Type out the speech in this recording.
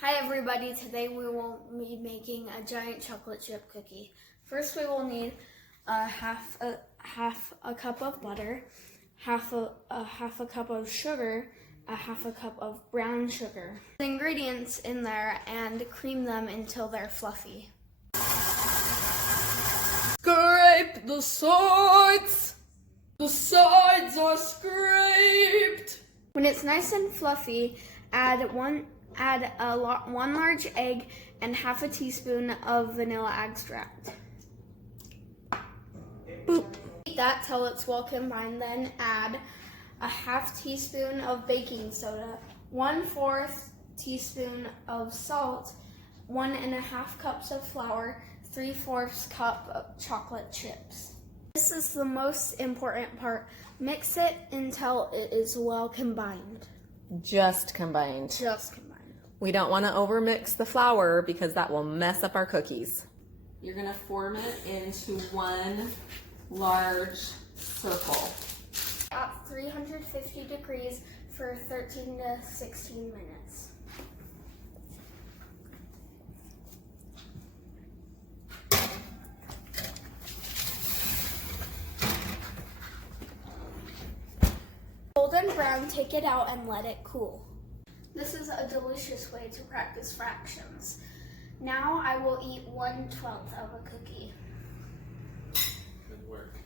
Hi everybody, today we will be making a giant chocolate chip cookie. First we will need half a cup of butter, half a cup of sugar, half a cup of brown sugar. The ingredients in there and cream them until they're fluffy. Scrape the sides! The sides are scraped! When it's nice and fluffy, add one large egg and half a teaspoon of vanilla extract. Boop. Beat that till it's well combined, then add a half teaspoon of baking soda, 1/4 teaspoon of salt, 1.5 cups of flour, 3/4 cup of chocolate chips. This is the most important part. Mix it until it is well combined. Just combined. Just combined. We don't want to overmix the flour because that will mess up our cookies. You're going to form it into one large circle. At 350 degrees for 13 to 16 minutes. Golden brown, take it out and let it cool. This is a delicious way to practice fractions. Now I will eat 1/12 of a cookie. Good work.